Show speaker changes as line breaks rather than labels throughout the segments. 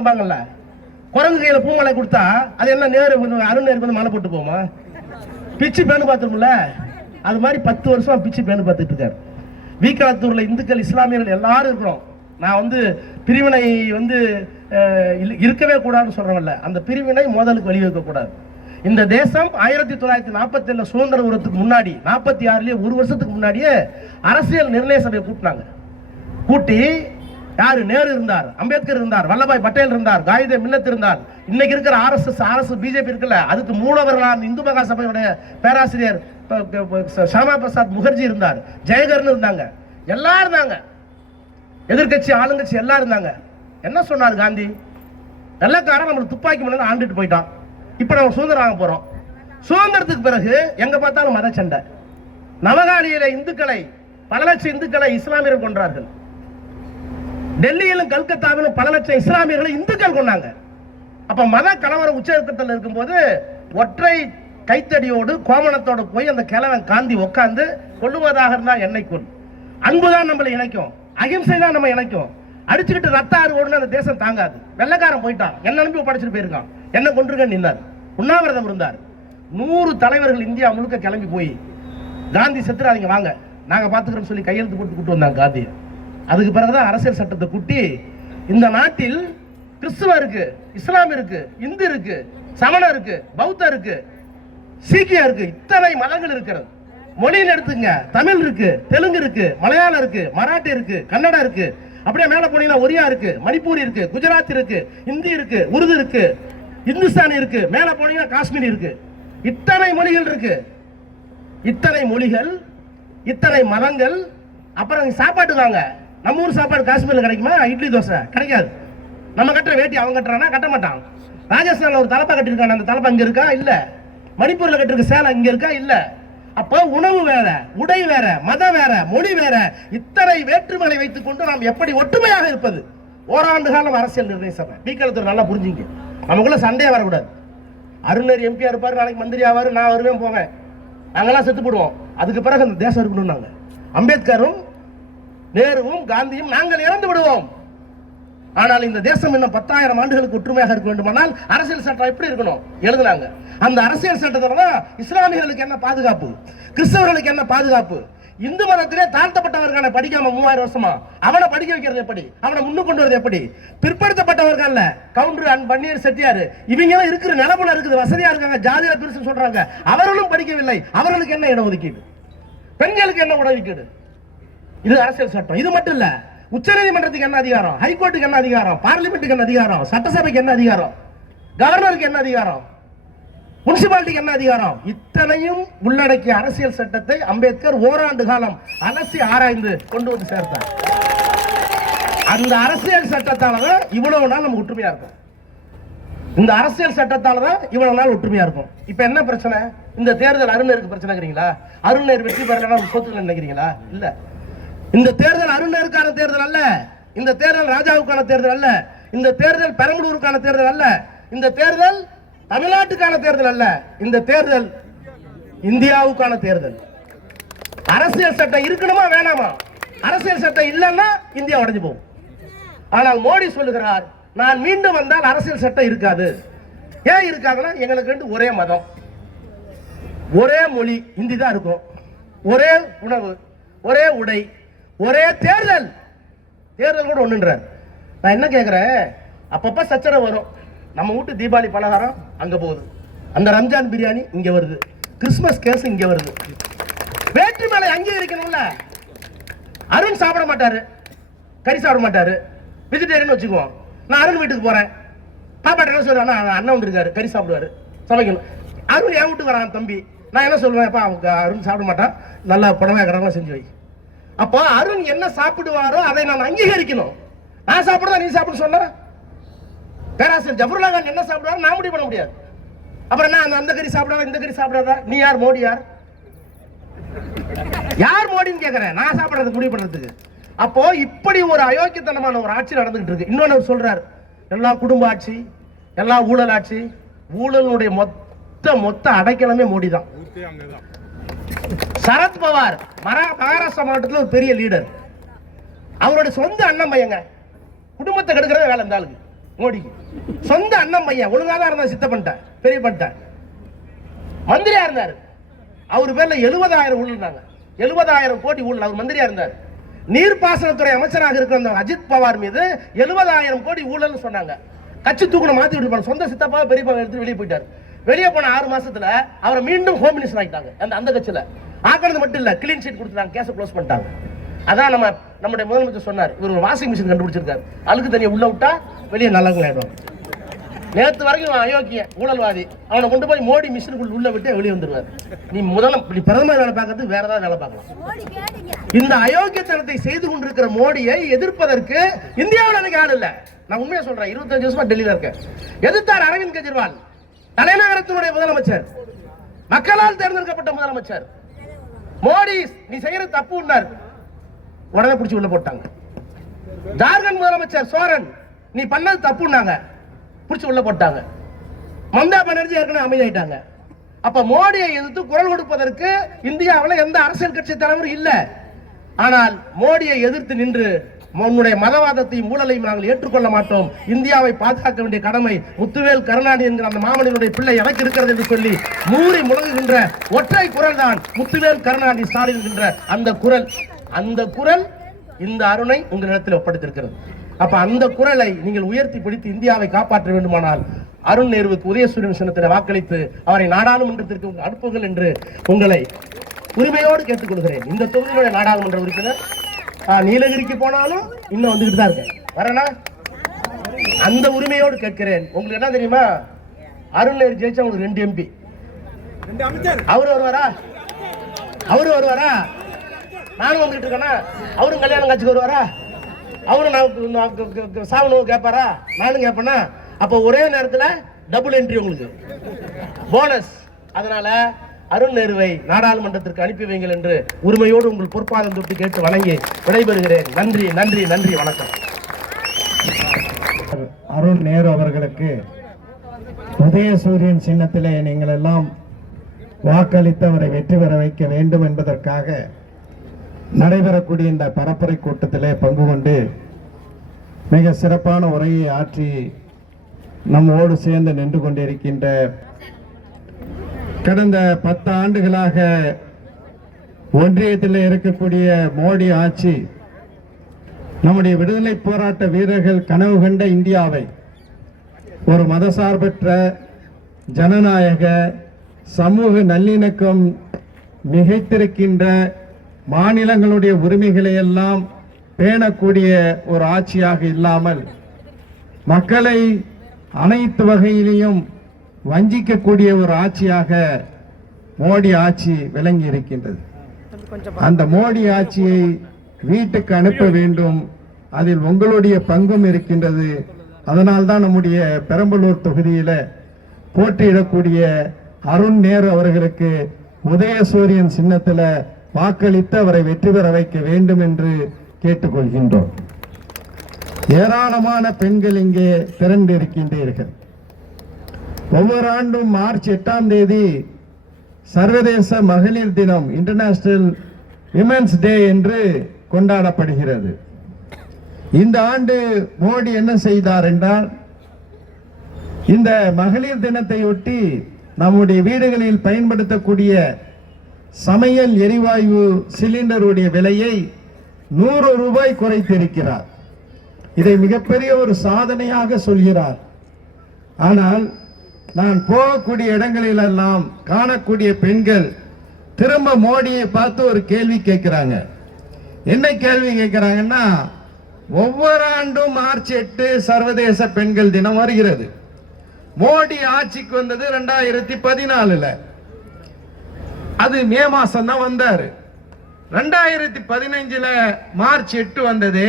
நம்பாங்கல்ல குரங்கு கையில பூமலை கொடுத்தா அது என்ன நேரு அருண் நேருக்கு வந்து மலை போட்டு போமா பிச்சு பேனு பார்த்துருமில்ல அது மாதிரி பத்து வருஷம் பிச்சு பேனு பார்த்துட்டு இருக்காரு. வீக்காத்தூர்ல இந்துக்கள் இஸ்லாமியர்கள் எல்லாரும் இருக்கிறோம். நான் வந்து பிரிவினை வந்து இருக்கவே கூடாதுன்னு சொல்றேன்ல. அந்த பிரிவினை மோதலுக்கு வழிவகுக்க கூடாது. இந்த தேசம் ஆயிரத்தி தொள்ளாயிரத்தி நாற்பத்தி ஏழுல சுதந்திர உரத்துக்கு முன்னாடி நாற்பத்தி ஆறுலயே ஒரு வருஷத்துக்கு முன்னாடியே அரசியல் நிர்ணய சபையை கூட்டினாங்க. கூட்டி யாரு? நேரு இருந்தார் அம்பேத்கர் இருந்தார் வல்லபாய் பட்டேல் இருந்தார் காயிதே மின்னத் இருந்தார். இன்னைக்கு இருக்கிற ஆர்எஸ்எஸ் ஆர்எஸ் பிஜேபி இருக்குல்ல அதுக்கு மூலவர்களான இந்து மகா சபையுடைய பேராசிரியர் ஷாமா பிரசாத் முகர்ஜி இருந்தார். ஜெயகர்னு இருந்தாங்க. எல்லாம் இருந்தாங்க. எதிர்க்கட்சி ஆளுங்கட்சி எல்லாம் இருந்தாங்க. என்ன சொன்னார் காந்தி? வெள்ளக்காரன் நம்மளுக்கு துப்பாக்கி முன்னாடி ஆண்டுட்டு போயிட்டான். இப்போ நம்ம சுதந்திரம் ஆக போகிறோம் சுதந்திரத்துக்கு பிறகு எங்கே பார்த்தாலும் மத சண்டை நவகாலியில இந்துக்களை பல லட்சம் இந்துக்களை இஸ்லாமியர்கள் கொன்றார்கள். டெல்லியிலும் கல்கத்தாவிலும் பல லட்சம் இஸ்லாமியர்களை இந்துக்கள் கொண்டாங்க அப்ப மத கலவர உச்சக்கட்டத்தில் இருக்கும்போது ஒற்றை கைத்தடியோடு கோமணத்தோடு போய் அந்த கிழவன் காந்தி உட்கார்ந்து கொள்ளுவதாக இருந்தா என்னை கொள் அன்புதான் நம்மளை இணைக்கும். அகிம்சை தான் நம்ம இணைக்கும். அடிச்சுக்கிட்டு ரத்த ஆறு அந்த தேசம் தாங்காது. வெள்ளக்காரன் போயிட்டான். என்ன நம்பி படைச்சிட்டு போயிருக்கான். என்ன கொண்டிருக்க நின்னார். உண்ணாவிரதம் இருந்தார். நூறு தலைவர்கள் இந்தியா முழுக்க கிளம்பி போய் காந்தி செத்துறாதீங்க வாங்க. நாங்க பாத்துக்கிறோம் சொல்லி கையெழுத்து போட்டு கூட்டு வந்தாங்க காந்தியை. அதுக்கு பிறகுதான் அரசியல் சட்டத்தை குட்டி இந்த நாட்டில் கிறிஸ்துவ இருக்கு இஸ்லாம் இருக்கு இந்து இருக்கு சமணம் இருக்கு பௌத்தம் இருக்கு சீக்கியம் இருக்கு இத்தனை மதங்கள் இருக்கிறது. மொழியில் எடுத்துங்க தமிழ் இருக்கு தெலுங்கு இருக்கு மலையாளம் இருக்கு மராட்டி இருக்கு கன்னடா இருக்கு அப்படியே மேல போனீங்கன்னா ஒரியா இருக்கு மணிப்பூர் இருக்கு குஜராத் இருக்கு ஹிந்தி இருக்கு உருது இருக்கு இந்துஸ்தானி இருக்கு மேல போனீங்கன்னா காஷ்மீர் இருக்கு. இத்தனை மொழிகள் இருக்கு. இத்தனை மொழிகள் இத்தனை மதங்கள் அப்புறம் சாப்பாட்டு வாங்க. நம்ம ஊர் சாப்பாடு காஷ்மீர்ல கிடைக்குமா? இட்லி தோசை. கிடைக்காது. நம்ம கட்டுற வேட்டி அவன் கட்டுறானா? கட்ட மாட்டான். ராஜஸ்தான்ல ஒரு தலப்பா கட்டிருக்கான் அந்த தலப்பா இங்க இருக்கா? இல்ல. மணிப்பூர்ல கட்டிருக்க சேலை இங்க இருக்கா? இல்ல. அப்போ உணவு வேற உடை வேற மதம் வேற மொழி வேற இத்தனை வேற்றுமைகளை வைத்துக் கொண்டு நாம் எப்படி ஒற்றுமையாக இருப்பது? ஓராண்டு காலம் அரசியல் நிர்ணய சபை. பீக்கலத்தில் நல்லா புரிஞ்சுங்க. நமக்குள்ள சண்டையே வரக்கூடாது. அருணர் எம்பியா இருப்பாரு நாளைக்கு மந்திரி ஆவாரு நான் வருவேன் போவேன். நாங்கெல்லாம் செத்து போடுவோம். அதுக்கு பிறகு அந்த தேசம் இருக்கணும் நாங்க அம்பேத்கரும் நேருவும் காந்தியும் நாங்கள் இறந்து விடுவோம். ஆனால் இந்த தேசம் இன்னும் பத்தாயிரம் ஆண்டுகளுக்கு ஒற்றுமையாக இருக்க வேண்டுமானால் அரசியல் சட்டம் எப்படி இருக்கணும்? எழுதுனாங்க. அந்த அரசியல் சட்டத்தில் தான் இஸ்லாமியர்களுக்கு என்ன பாதுகாப்பு? கிறிஸ்தவர்களுக்கு என்ன பாதுகாப்பு? இந்து மதத்திலே தாழ்த்தப்பட்டவர்களை படிக்காம மூவாயிரம் வருஷமா? அவனை படிக்க வைக்கிறது எப்படி? அவனை முன்னு கொண்டு வரது எப்படி? பிற்படுத்தப்பட்டவர்கள் கவுண்டர் அண்ட் பன்னீர் செட்டியார் இவங்க எல்லாம் இருக்கிற நிலமுல இருக்குது வசதியா இருக்காங்க ஜாதியில பெருசு சொல்றாங்க. அவர்களும் படிக்கவில்லை. அவர்களுக்கு என்ன இடஒதுக்கீடு? பெண்களுக்கு என்ன இடஒதுக்கீடு இது அரசியல் சட்டம். இது மட்டும் இல்ல உச்சநீதிமன்றத்துக்கு என்ன அதிகாரம்? ஹைகோர்ட்டுக்கு என்ன அதிகாரம்? பார்லிமெண்ட்டுக்கு என்ன அதிகாரம்? சட்டசபைக்கு என்ன அதிகாரம்? கவர்னருக்கு என்ன அதிகாரம்? முனிசிபாலிட்டிக்கு என்ன அதிகாரம்? இத்தனையும் உள்ளடக்கிய அரசியல் சட்டத்தை அம்பேத்கர் ஓராண்டு காலம் அலசி ஆராய்ந்து கொண்டு வந்து சேர்த்தார். அந்த அரசியல் சட்டத்தால தான் இவ்வளவு நாள் நம்ம ஒற்றுமையா இருக்கும். இந்த அரசியல் சட்டத்தால தான் இவ்வளவு நாள் ஒற்றுமையா இருக்கும். இப்ப என்ன பிரச்சனை? இந்த தேர்தல் அருணருக்கு பிரச்சனைங்கிறீங்களா? அருணர் வெற்றி பெறலாம் சொத்துக்கள் நினைக்கிறீங்களா? இல்ல. இந்த தேர்தல் அருணருக்கான தேர்தல் அல்ல. இந்த தேர்தல் ராஜாவுக்கான தேர்தல் அல்ல. இந்த தேர்தல் பெரம்பலூருக்கான தேர்தல் அல்ல. இந்த தேர்தல் தமிழ்நாட்டுக்கான தேர்தல் அல்ல. இந்த தேர்தல் இந்தியாவுக்கான தேர்தல். அரசியல் சட்டம் இருக்கணுமா வேணாமா? அரசியல் சட்டம் இல்லைன்னா இந்தியா உடஞ்சு போகும். ஆனால் மோடி சொல்லுகிறார் நான் மீண்டும் வந்தால் அரசியல் சட்டம் இருக்காது. ஏன் இருக்காதுன்னா எங்களுக்கு ரெண்டு ஒரே மதம். ஒரே மொழி இந்தி தான் இருக்கும். ஒரே உணவு ஒரே உடை ஒரே தேர்தல். தேர்தல் கூட ஒன்றுன்றார் நான் என்ன கேட்குறேன் அப்பப்போ சச்சரவு வரும். நம்ம வீட்டு தீபாவளி பலகாரம் அங்கே போகுது. அந்த ரம்ஜான் பிரியாணி இங்கே வருது. கிறிஸ்மஸ் கேஸ் இங்கே வருது. வேற்றுமலை அங்கீகரிக்கணும்ல அருண் சாப்பிட மாட்டார். கறி சாப்பிட மாட்டார். வெஜிடேரியன் வச்சுக்குவோம். நான் அருண் வீட்டுக்கு போகிறேன் பாப்பாட்ட என்ன சொல்றேன் அண்ணா, அண்ணன் வந்துருக்காரு கறி சாப்பிடுவாரு. சமைக்கணும். அருண் என் வீட்டுக்கு வரான் தம்பி. நான் என்ன சொல்லுவேன் அப்பா அவங்க அருண் சாப்பிட மாட்டான். நல்லா புடவை கடமை செஞ்சு வை. அப்போ அருண் என்ன சாப்பிடுவாரோ அதை நான் அங்கீகரிக்கணும். நான் சாப்பிடுறதா நீ சாப்பிட சொன்ன? பேராசிரியர் ஜபருல்லா கான் என்ன சாப்பிடுவாரு நான் முடிவு பண்ண முடியாது. அப்புறம் என்ன அந்த- அந்த கறி சாப்பிடாத இந்த கறி சாப்பிடாதா? நீ யார் மோடி யார்? யார் மோடின்னு கேட்கறேன் நான் சாப்பிடுறது முடிவு பண்றதுக்கு. அப்போ இப்படி ஒரு அயோக்கியத்தனமான ஒரு ஆட்சி நடந்துகிட்டு இருக்கு. இன்னொன்னு அவர் சொல்றாரு. எல்லா குடும்ப ஆட்சி எல்லா ஊழல் ஆட்சி ஊழலுடைய மொத்த மொத்த அடைக்கலமே மோடி தான் சரத்பவார் மரா- மகாராஷ்டிரா மாவட்டத்தில் ஒரு பெரிய லீடர் அவருடைய சொந்த அண்ணன் பையங்க. குடும்பத்தை கெடுக்கிறத வேலை இந்த ஆளுக்கு மோடிக்கு. சொந்த அண்ணன் பையன் ஒழுங்காக தான் இருந்தா சித்த பண்ணிட்டேன் பெரிய பண்ணிட்டேன் மந்திரியா இருந்தாரு. அவர் பேர்ல எழுபதாயிரம் இருந்தாங்க. எழுபதாயிரம் கோடி ஊழல் அவர் மந்திரியா இருந்தார். நீர்ப்பாசனத்துறை அமைச்சராக இருக்கிற அந்த அஜித் பவார் மீது எழுபதாயிரம் கோடி ஊழல்னு சொன்னாங்க. கட்சி தூக்கணும் மாத்தி விட்டு சொந்த சித்தப்பா பெரியப்பா எடுத்து வெளியே போயிட்டார். வெளியே போன ஆறு மாசத்துல அவரை மீண்டும் ஹோம் மினிஸ்டர் ஆகிட்டாங்க அந்த அந்த கட்சியில. ஆக்கினது மட்டும் இல்ல கிளீன் ஷீட் கொடுத்துட்டாங்க கேஸை க்ளோஸ் பண்ணிட்டாங்க. அதான் நம்ம நம்முடைய முதலமைச்சர் சொன்னார். இவர் ஒரு வாஷிங் மிஷின் கண்டுபிடிச்சிருக்காரு. அழுக்கு தண்ணியை உள்ள விட்டா வெளியே நல்லவங்க ஆயிடுவாங்க நேத்து வரைக்கும் அயோக்கியன் ஊழல்வாதி. அவனை கொண்டு போய் மோடி மிஷினுக்குள்ள உள்ள விட்டு வெளியே வந்துருவார். நீ முதல்ல இப்படி பிரதமர் வேலை பார்க்கறது வேற ஏதாவது வேலை பார்க்கலாம். இந்த அயோக்கியத்தனத்தை செய்து கொண்டிருக்கிற மோடியை எதிர்ப்பதற்கு இந்தியாவில் எனக்கு ஆள் இல்ல. நான் உண்மையா சொல்றேன். இருபத்தஞ்சு வருஷமா டெல்லியில இருக்கேன். எதிர்த்தார் அரவிந்த் கெஜ்ரிவால். தலைநகரத்தினுடைய முதலமைச்சர். மக்களால் தேர்ந்தெடுக்கப்பட்ட முதலமைச்சர். மோடி நீ செய்யறது தப்புன்னார் உடனே பிடிச்சி உள்ள போட்டாங்க. ஜார்க்கண்ட் முதலமைச்சர் சோரன் நீ பண்ணது தப்புன்னாங்க பிடிச்சி உள்ள போட்டாங்க. மம்தா பானர்ஜி ஏற்கனவே அமைதியாயிட்டாங்க. அப்ப மோடியை எதிர்த்து குரல் கொடுப்பதற்கு இந்தியாவில் எந்த அரசியல் கட்சி தலைவர் இல்லை. ஆனால் மோடியை எதிர்த்து நின்று உன்னுடைய மதவாதத்தையும் ஊழலையும் நாங்கள் ஏற்றுக்கொள்ள மாட்டோம். இந்தியாவை பாதுகாக்க வேண்டிய கடமை முத்துவேல் கருணாநிதி என்கிற அந்த மாமனிதனுடைய பிள்ளை எனக்கு இருக்கிறது என்று சொல்லி மூறி முழங்குகின்ற ஒற்றை குரல் தான் முத்துவேல் கருணாநிதி ஸ்டாலின் என்கின்ற அந்த குரல். அந்த குரல் இந்த அருணை உங்களிடத்தில் ஒப்படைத்திருக்கிறது. அப்ப அந்த குரலை நீங்கள் உயர்த்தி பிடித்து இந்தியாவை காப்பாற்ற வேண்டுமானால் அருண் நேருவுக்கு உதயசூரியன் சின்னத்தில் வாக்களித்து அவரை நாடாளுமன்றத்திற்கு அனுப்புங்கள் என்று உங்களை உரிமையோடு கேட்டுக்கொள்கிறேன். இந்த தொகுதியினுடைய நாடாளுமன்ற உறுப்பினர் நீலகிரிக்கு போனாலும் இன்னும் வந்துகிட்டு தான் இருக்கேன். வரேனா? அந்த உரிமையோடு கேட்கிறேன். உங்களுக்கு என்ன தெரியுமா? அருண் நேரு ஜெயிச்சா உங்களுக்கு ரெண்டு எம்பி அவரு வருவாரா? அவரு வருவாரா? நானும் வந்துட்டு இருக்கேனா? அவரும் கல்யாணம் காட்சிக்கு வருவாரா? அவரும் நான் சாவணும் கேட்பாரா? நானும் கேட்பேனா? அப்போ ஒரே நேரத்தில் டபுள் என்ட்ரி உங்களுக்கு. போனஸ் அதனால அருண் நேருவை நாடாளுமன்றத்திற்கு அனுப்பி வைங்கள் என்று உரிமையோடு உங்கள் பொறுப்பாளர் தொட்டு கேட்டு வணங்கி விடைபெறுகிறேன். நன்றி நன்றி நன்றி வணக்கம்.
அருண் நேரு அவர்களுக்கு உதயசூரியன் சின்னத்திலே நீங்கள் எல்லாம் வாக்களித்து அவரை வெற்றி பெற வைக்க வேண்டும் என்பதற்காக நடைபெறக்கூடிய இந்த பரப்புரை கூட்டத்திலே பங்கு கொண்டு மிக சிறப்பான உரையை ஆற்றி நம்மோடு சேர்ந்து நின்று கொண்டிருக்கின்ற கடந்த பத்து ஆண்டுகளாக ஒன்றியத்தில் இருக்கக்கூடிய மோடி ஆட்சி நம்முடைய விடுதலை போராட்ட வீரர்கள் கனவு கண்ட இந்தியாவை ஒரு மதசார்பற்ற ஜனநாயக சமூக நல்லிணக்கம் மிகைத்திருக்கின்ற மாநிலங்களுடைய உரிமைகளை எல்லாம் பேணக்கூடிய ஒரு ஆட்சியாக இல்லாமல் மக்களை அனைத்து வகையிலையும் வஞ்சிக்கக்கூடிய ஒரு ஆட்சியாக மோடி ஆட்சி விளங்கி இருக்கின்றது அந்த மோடி ஆட்சியை வீட்டுக்கு அனுப்ப வேண்டும். அதில் உங்களுடைய பங்கும் இருக்கின்றது. அதனால்தான் நம்முடைய பெரம்பலூர் தொகுதியில் போட்டியிடக்கூடிய அருண் நேரு அவர்களுக்கு உதயசூரியன் சின்னத்தில் வாக்களித்து அவரை வெற்றி பெற வைக்க வேண்டும் என்று கேட்டுக்கொள்கின்றோம். ஏராளமான பெண்கள் இங்கே திரண்டு இருக்கின்றீர்கள் ஒவ்வொரு ஆண்டும் மார்ச் எட்டாம் தேதி சர்வதேச மகளிர் தினம் இன்டர்நேஷனல் விமென்ஸ் டே என்று கொண்டாடப்படுகிறது. இந்த ஆண்டு மோடி என்ன செய்தார் என்றால் இந்த மகளிர் தினத்தையொட்டி நம்முடைய வீடுகளில் பயன்படுத்தக்கூடிய சமையல் எரிவாயு சிலிண்டருடைய விலையை நூறு ரூபாய் குறைத்திருக்கிறார். இதை மிகப்பெரிய ஒரு சாதனையாக சொல்கிறார். ஆனால் நான் போகக்கூடிய இடங்களிலெல்லாம் காணக்கூடிய பெண்கள் திரும்ப மோடியை பார்த்து ஒரு கேள்வி கேட்கிறாங்க. என்ன கேள்வி கேட்கிறாங்கன்னா ஒவ்வொரு ஆண்டும் மார்ச் எட்டு சர்வதேச பெண்கள் தினம் வருகிறது. மோடி ஆட்சிக்கு வந்தது ரெண்டாயிரத்தி பதினாலுல. அது மே மாசம் தான் வந்தாரு. ரெண்டாயிரத்தி பதினஞ்சுல மார்ச் எட்டு வந்தது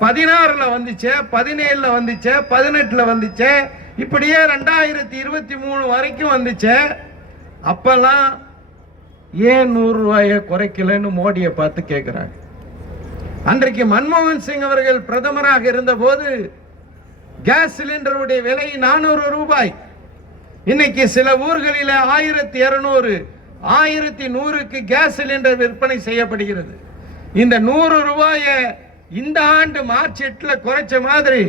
பதினாறுல வந்துச்சு பதினேழுல வந்துச்சு பதினெட்டுல வந்துச்சு இப்படியே ரெண்டாயிரத்தி இருபத்தி மூணு வரைக்கும் வந்துச்சு. அப்பெல்லாம் ஏன் நூறு ரூபாயை குறைக்கலன்னு மோடியை பார்த்து கேட்குறாங்க அன்றைக்கு மன்மோகன் சிங் அவர்கள் பிரதமராக இருந்தபோது கேஸ் சிலிண்டருடைய விலை நானூறு ரூபாய். இன்னைக்கு சில ஊர்களில் ஆயிரத்தி இருநூறு ஆயிரத்தி நூறுக்கு கேஸ் சிலிண்டர் விற்பனை செய்யப்படுகிறது. இந்த நூறு ரூபாயை இந்த ஆண்டு மார்ச் எட்டில் குறைச்ச மாதிரி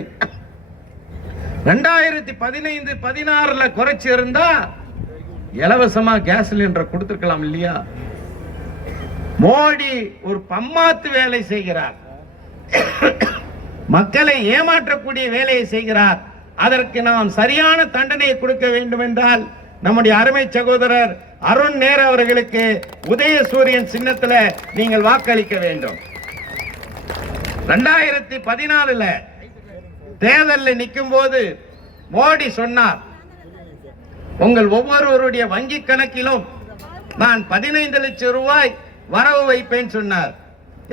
ரெண்டாயிரத்தி பதினைந்து பதினாறுல குறைச்சி இருந்தா இலவசமா கேஸ் சிலிண்டர் கொடுத்துருக்கலாம் இல்லையா? மோடி ஒரு பம்மாத்து வேலை செய்கிறார். மக்களை ஏமாற்றக்கூடிய வேலையை செய்கிறார். அதற்கு நாம் சரியான தண்டனையை கொடுக்க வேண்டும் என்றால் நம்முடைய அருமை சகோதரர் அருண் நேர் அவர்களுக்கு உதயசூரியன் சின்னத்தில் நீங்கள் வாக்களிக்க வேண்டும். ரெண்டாயிரத்தி பதினாலுல தேர்தலில் நிற்கும் போது மோடி சொன்னார் உங்கள் ஒவ்வொருவருடைய வங்கி கணக்கிலும் நான் பதினைந்து லட்சம் ரூபாய் வரவு வைப்பேன் சொன்னார்.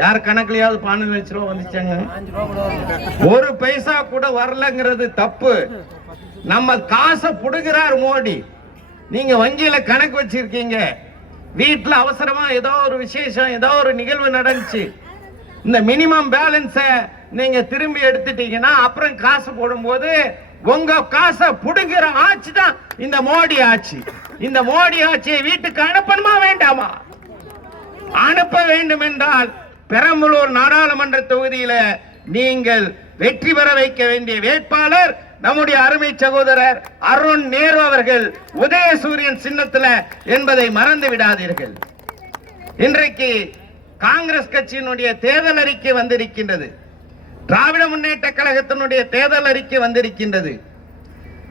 யார் கணக்குலயாவது பன்னெண்டு லட்சம் ரூபாய் வந்துச்சாங்க? ஒரு பைசா கூட வரலங்கிறது தப்பு. நம்ம காசை புடுகிறார் மோடி. நீங்க வங்கியில கணக்கு வச்சிருக்கீங்க. வீட்டில் அவசரமா ஏதோ ஒரு விசேஷம் ஏதோ ஒரு நிகழ்வு நடந்துச்சு. இந்த மினிமம் பேலன்ஸை நீங்க திரும்பி எடுத்துட்டீங்கன்னா அப்புறம் காசு போடும்போது உங்க காசை புடுங்குற ஆட்சி தான் இந்த மோடி ஆட்சி. இந்த மோடி ஆட்சியை வீட்டுக்கு அனுப்பணுமா வேண்டாமா? அனுப்ப வேண்டும் என்றால் பெரம்பலூர் நாடாளுமன்ற தொகுதியில நீங்கள் வெற்றி பெற வைக்க வேண்டிய வேட்பாளர் நம்முடைய அருமை சகோதரர் அருண் நேரு அவர்கள் உதயசூரியன் சின்னத்துல என்பதை மறந்து விடாதீர்கள். இன்றைக்கு காங்கிரஸ் கட்சியினுடைய தேர்தல் அறிக்கை வந்திருக்கின்றது. திராவிட முன்னேற்ற கழகத்தினுடைய தேர்தல் அறிக்கை வந்திருக்கின்றது.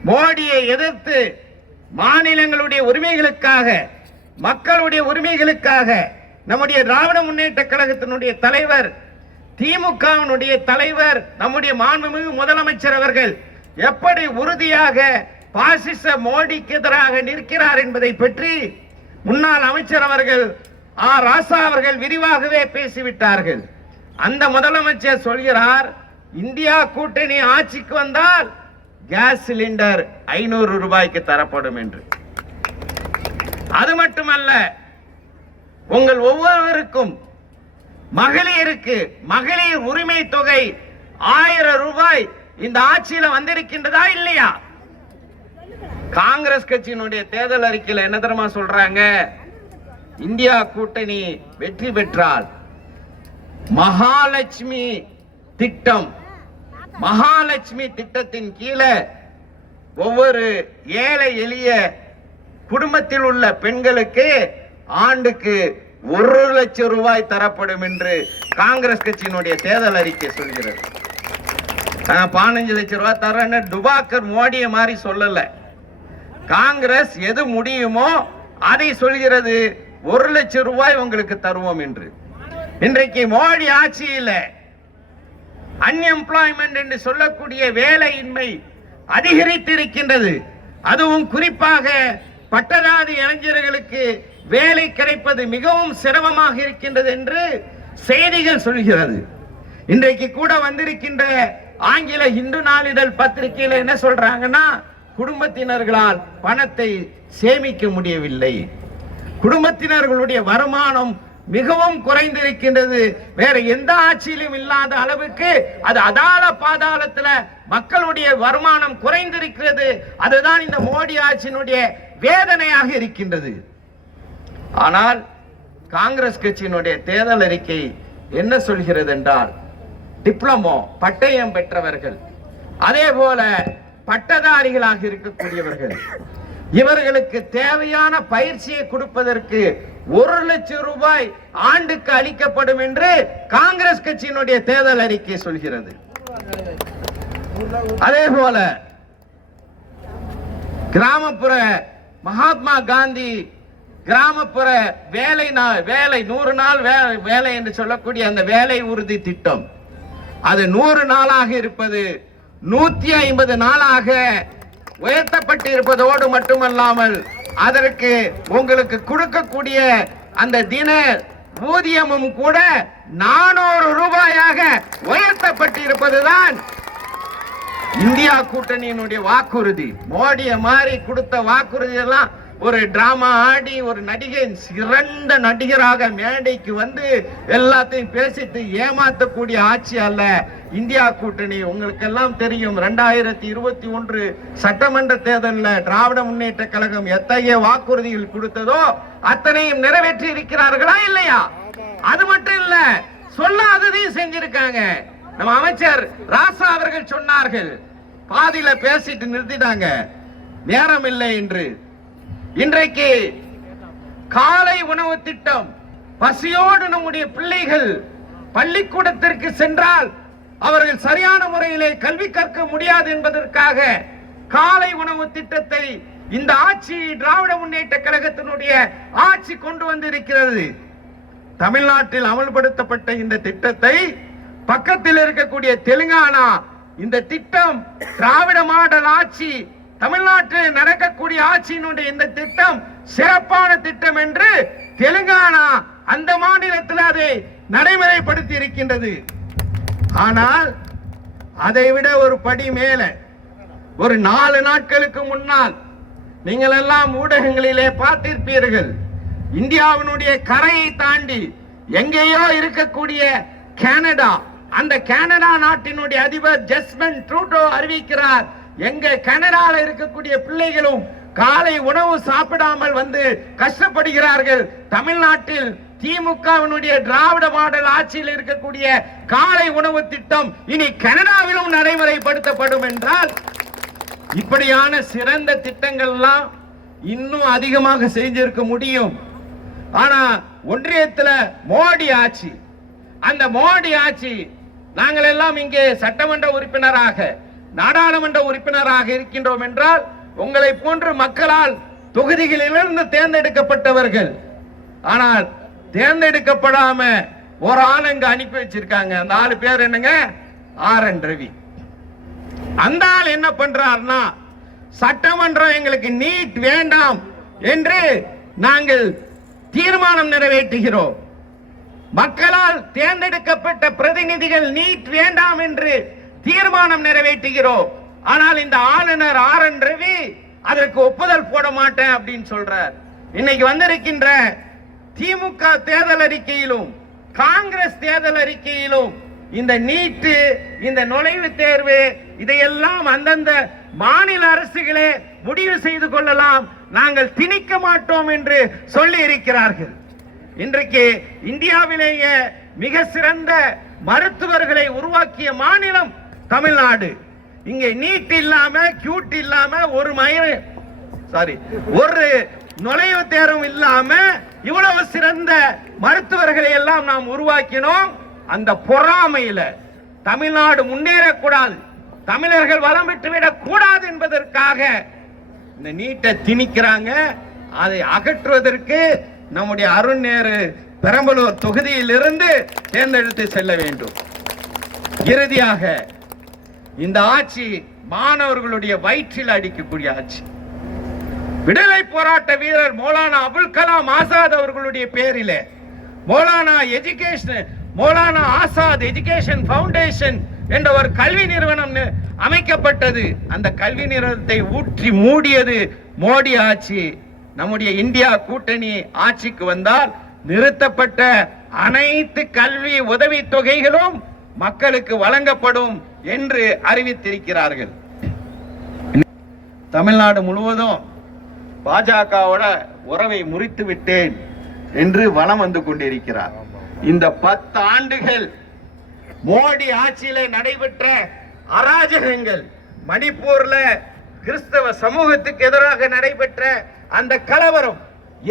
மோடியை எதிர்த்து மாநிலங்களுடைய உரிமைகளுக்காக மக்களுடைய உரிமைகளுக்காக நம்முடைய திராவிட முன்னேற்ற கழகத்தினுடைய தலைவர் திமுகவினுடைய தலைவர் நம்முடைய மாண்புமிகு முதலமைச்சர் அவர்கள் எப்படி உறுதியாக பாசிச மோடிக்கு எதிராக நிற்கிறார் என்பதை பற்றி முன்னாள் அமைச்சர் அவர்கள் ஆ. ராசா அவர்கள் விரிவாகவே பேசிவிட்டார்கள். அந்த முதலமைச்சர் சொல்கிறார் இந்தியா கூட்டணி ஆட்சிக்கு வந்தால் கேஸ் சிலிண்டர் ஐநூறு ரூபாய்க்கு தரப்படும் என்று. அது மட்டுமல்ல உங்கள் ஒவ்வொருவருக்கும் மகளிருக்கு மகளிர் உரிமை தொகை ஆயிரம் ரூபாய் இந்த ஆட்சியில வந்திருக்கின்றதா இல்லையா? காங்கிரஸ் கட்சியினுடைய தேர்தல் அறிக்கையில் என்ன தெரியுமா சொல்றாங்க? இந்தியா கூட்டணி வெற்றி பெற்றால் மகாலட்சுமி திட்டம். மகாலட்சுமி திட்டத்தின் கீழே ஒவ்வொரு ஏழை எளிய குடும்பத்தில் உள்ள பெண்களுக்கு ஆண்டுக்கு ஒரு லட்சம் ரூபாய் தரப்படும் என்று காங்கிரஸ் கட்சியினுடைய தேர்தல் அறிக்கை சொல்கிறது. நான் பதினஞ்சு லட்சம் ரூபாய் தரேன்னு டுபாக்கர் மோடியை மாதிரி சொல்லல. காங்கிரஸ் எது முடியுமோ அதை சொல்கிறது ஒரு லட்சம் ரூபாய் உங்களுக்கு தருவோம் என்று. இன்றைக்கு மோடி ஆட்சியில் அன்எம்ப்ளாய்மெண்ட் என்று சொல்லக்கூடிய வேலையின்மை அதிகரித்திருக்கின்றது. அதுவும் குறிப்பாக பட்டதாரி இளைஞர்களுக்கு வேலை கிடைப்பது மிகவும் சிரமமாக இருக்கின்றது என்று செய்திகள் சொல்கிறது. இன்றைக்கு கூட வந்திருக்கின்ற ஆங்கில இந்து நாளிதழ் பத்திரிகையில் என்ன சொல்றாங்கன்னா குடும்பத்தினர்களால் பணத்தை சேமிக்க முடியவில்லை. குடும்பத்தினர்களுடைய வருமானம் மிகவும் குறைந்திருக்கின்றது. வேற எந்த ஆட்சியிலும் இல்லாத அளவுக்கு அது அதால பாதாளத்துல மக்களுடைய வருமானம் குறைந்திருக்கிறது. அதுதான் இந்த மோடி ஆட்சியினுடைய வேதனையாக இருக்கின்றது. ஆனால் காங்கிரஸ் கட்சியினுடைய தேர்தல் அறிக்கை என்ன சொல்கிறது என்றால் டிப்ளமோ பட்டயம் பெற்றவர்கள் அதே போல பட்டதாரிகளாக இருக்கக்கூடியவர்கள் இவர்களுக்கு தேவையான பயிற்சியை கொடுப்பதற்கு ஒரு லட்சம் ரூபாய் ஆண்டுக்கு அளிக்கப்படும் என்று காங்கிரஸ் கட்சியினுடைய தேர்தல் அறிக்கை சொல்கிறது. அதே போல கிராமப்புற மகாத்மா காந்தி கிராமப்புற வேலை நாள் வேலை நூறு நாள் வேலை என்று சொல்லக்கூடிய அந்த வேலை உறுதி திட்டம். அது நூறு நாளாக இருப்பது நூத்தி ஐம்பது நாளாக உயர்த்தப்பட்டு இருப்பதோடு மட்டுமல்லாமல் அதற்கு உங்களுக்கு கொடுக்கக்கூடிய அந்த தின ஊதியமும் கூட நானூறு ரூபாயாக உயர்த்தப்பட்டிருப்பதுதான் இந்தியா கூட்டணியினுடைய வாக்குறுதி. மோடிய மாறி கொடுத்த வாக்குறுதி எல்லாம் ஒரு டிராமா ஆடி ஒரு நடிகை சிறந்த நடிகராக மேடைக்கு வந்து எல்லாத்தையும் பேசிட்டு ஏமாத்தக்கூடிய ஆட்சி அல்ல. இந்தியா கூட்டணி உங்களுக்கு எல்லாம் தெரியும். ரெண்டாயிரத்தி இருபத்தி ஒன்று சட்டமன்ற தேர்தலில் திராவிட முன்னேற்ற கழகம் எத்தகைய வாக்குறுதிகள் கொடுத்ததோ அத்தனையும் நிறைவேற்றி இருக்கிறார்களா இல்லையா? அது மட்டும் இல்ல சொல்லாததையும் செஞ்சிருக்காங்க. நம்ம அமைச்சர் ராசா அவர்கள் சொன்னார்கள். பாதியில பேசிட்டு நிறுத்திட்டாங்க. நேரம் இல்லை என்று. இன்றைக்கு காலை உணவு திட்டம் பசியோடு நம்முடைய பிள்ளைகள் பள்ளிக்கூடத்திற்கு சென்றால் அவர்கள் சரியான முறையிலே கல்வி கற்க முடியாது என்பதற்காக காலை உணவு திட்டத்தை இந்த ஆட்சி திராவிட முன்னேற்ற கழகத்தினுடைய ஆட்சி கொண்டு வந்திருக்கிறது. தமிழ்நாட்டில் அமல்படுத்தப்பட்ட இந்த திட்டத்தை பக்கத்தில் இருக்கக்கூடிய தெலுங்கானா இந்த திட்டம் திராவிட மாடல் ஆட்சி தமிழ்நாட்டில் நடக்கக்கூடிய ஆட்சியினுடைய இந்த திட்டம் சிறப்பான திட்டம் என்று தெலுங்கானா அந்த மாநிலத்தில் அதை நடைமுறைப்படுத்தி இருக்கின்றது. ஆனால் அதை விட ஒரு படி மேல ஒரு நாலு நாட்களுக்கு முன்னால் நீங்கள் எல்லாம் ஊடகங்களிலே பார்த்திருப்பீர்கள். இந்தியாவினுடைய கரையை தாண்டி எங்கேயோ இருக்கக்கூடிய கனடா அந்த கனடா நாட்டினுடைய அதிபர் ஜஸ்மன் ட்ரூடோ அறிவிக்கிறார் எங்க கனடால இருக்கக்கூடிய பிள்ளைகளும் காலை உணவு சாப்பிடாமல் வந்து கஷ்டப்படுகிறார்கள். தமிழ்நாட்டில் திமுகவினுடைய திராவிட மாடல் ஆட்சியில் இருக்கக்கூடிய காலை உணவு திட்டம் இனி கனடாவிலும் நடைமுறைப்படுத்தப்படும் என்றால் இப்படியான சிறந்த திட்டங்கள்லாம் இன்னும் அதிகமாக செஞ்சிருக்க முடியும். ஆனா ஒன்றியத்துல மோடி ஆட்சி அந்த மோடி ஆட்சி நாங்கள் எல்லாம் இங்கே சட்டமன்ற உறுப்பினராக நாடாளுமன்ற உறுப்பினராக இருக்கின்றோம் என்றால் உங்களை போன்று மக்களால் தொகுதிகளிலிருந்து தேர்ந்தெடுக்கப்பட்டவர்கள். ஆனால் தேர்ந்தெடுக்கப்படாம ஒரு ஆள் இங்க அனுப்பி வச்சிருக்காங்க. அந்த ஆளு பேர் என்னங்க? R N Ravi. அந்த ஆள் என்ன பண்றாருன்னா சட்டமன்றம் எங்களுக்கு நீட் வேண்டாம் என்று நாங்கள் தீர்மானம் நிறைவேற்றுகிறோம். மக்களால் தேர்ந்தெடுக்கப்பட்ட பிரதிநிதிகள் நீட் வேண்டாம் என்று தீர்மானம் நிறைவேற்றுகிறோம். ஆனால் இந்த ஆளுநர் ஆர் என் ரவி அதற்கு ஒப்புதல் போட மாட்டேன் அப்படின்னு சொல்றார். இன்னைக்கு வந்திருக்கின்ற திமுக தேர்தல் அறிக்கையிலும் காங்கிரஸ் தேர்தல் அறிக்கையிலும் இந்த நீட்டு இந்த நுழைவுத் தேர்வு இதையெல்லாம் அந்தந்த மாநில அரசுகளே முடிவு செய்து கொள்ளலாம். நாங்கள் திணிக்க மாட்டோம் என்று சொல்லி இருக்கிறார்கள். இன்றைக்கு இந்தியாவிலேயே மிக சிறந்த மருத்துவர்களை உருவாக்கிய மாநிலம் தமிழ்நாடு. இங்கே நீட் இல்லாம கியூட் இல்லாம ஒரு மய சாரி ஒரு நுழைவு தேர்வும் இல்லாம இவ்வளவு சிறந்த மருத்துவர்களை எல்லாம் நாம் உருவாக்கினோம். அந்த பொறாமையில தமிழ்நாடு முன்னேறக்கூடாது. தமிழர்கள் வளம் விட்டுவிடக் கூடாது என்பதற்காக இந்த நீட்டை திணிக்கிறாங்க. அதை அகற்றுவதற்கு நம்முடைய அருண் நேரு பெரம்பலூர் தொகுதியிலிருந்து தேர்ந்தெடுத்து செல்ல வேண்டும். இறுதியாக இந்த ஆட்சி மாணவர்களுடைய வயிற்றில் அடிக்கக்கூடிய ஆட்சி. விடுதலை போராட்ட வீரர் மௌலானா அபுல் கலாம் ஆசாத் அவர்களுடைய பேரிலே Maulana education Maulana Azad education foundation என்ற ஒரு கல்வி நிறுவனம் அமைக்கப்பட்டது. அந்த கல்வி நிறுவனத்தை ஊற்றி மூடியது மோடி ஆட்சி. நம்முடைய இந்தியா கூட்டணி ஆட்சிக்கு வந்தால் நிறுத்தப்பட்ட அனைத்து கல்வி உதவி தொகைகளும் மக்களுக்கு வழங்கப்படும். என்று அறிவித்திருக்கிறார்கள். தமிழ்நாடு முழுவதும் பாஜகவோட உறவை முறித்து விட்டேன் என்று வனம் வந்து கொண்டிருக்கிறார். இந்த பத்து ஆண்டுகள் மோடி ஆட்சியில நடைபெற்ற அராஜகங்கள் மணிப்பூர்ல கிறிஸ்தவ சமூகத்துக்கு எதிராக நடைபெற்ற அந்த கலவரம்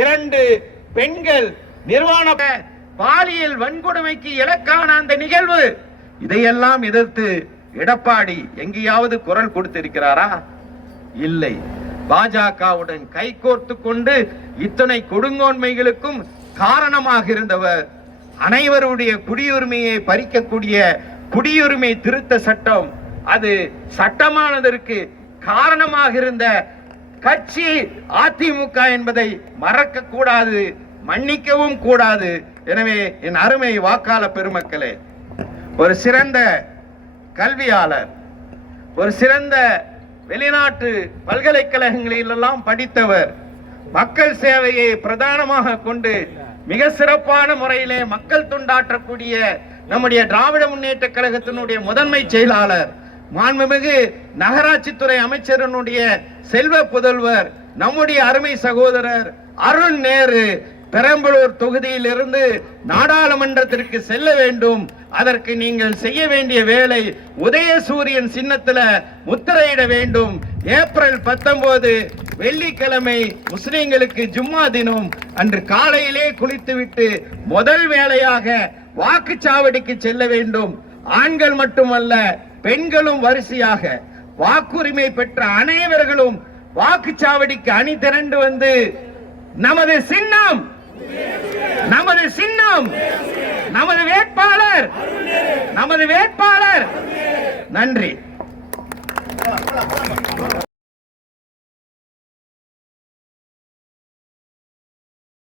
இரண்டு பெண்கள் நிர்வாண பாலியல் வன்கொடுமைக்கு இலக்கான அந்த நிகழ்வு இதையெல்லாம் எதிர்த்து எடப்பாடி எங்கேயாவது குரல் கொடுத்திருக்கிறாரா? இல்லை. பாஜகவுடன் கைகோர்த்து கொண்டு இத்தனை கொடுங்கோன்மைகளுக்கும் காரணமாக இருந்தவர். அனைவருடைய குடியுரிமையை பறிக்கக்கூடிய குடியுரிமை திருத்த சட்டம் அது சட்டமானதற்கு காரணமாக இருந்த கட்சி அதிமுக என்பதை மறக்க கூடாது மன்னிக்கவும் கூடாது. எனவே என் அருமை வாக்காள பெருமக்களே ஒரு சிறந்த கல்வியாளர் ஒரு சிறந்த வெளிநாட்டு பல்கலைக்கழகங்களிலெல்லாம் படித்தவர் மக்கள் சேவையை பிரதானமாக கொண்டு மிக சிறப்பான முறையிலே மக்கள் துண்டாற்றக்கூடிய நம்முடைய திராவிட முன்னேற்ற கழகத்தினுடைய முதன்மை செயலாளர் மாண்புமிகு நகராட்சித்துறை அமைச்சரனுடைய செல்வ புதல்வர் நம்முடைய அருமை சகோதரர் அருண் நேரு பெரம்பலூர் தொகுதியிலிருந்து நாடாளுமன்றத்திற்கு செல்ல வேண்டும். அதற்கு நீங்கள் செய்ய வேண்டிய வேலை உதயசூரியன் சின்னத்துல முத்திரையிட வேண்டும். ஏப்ரல் பத்தொன்பது வெள்ளிக்கிழமை முஸ்லிம்களுக்கு ஜும்மா தினம். அன்று காலையிலே குளித்துவிட்டு முதல் வேலையாக வாக்குச்சாவடிக்கு செல்ல வேண்டும். ஆண்கள் மட்டுமல்ல பெண்களும் வரிசையாக வாக்குரிமை பெற்ற அனைவர்களும் வாக்குச்சாவடிக்கு அணி திரண்டு வந்து நமது சின்னம் நமது சின்னம் நமது வேட்பாளர் நமது வேட்பாளர். நன்றி.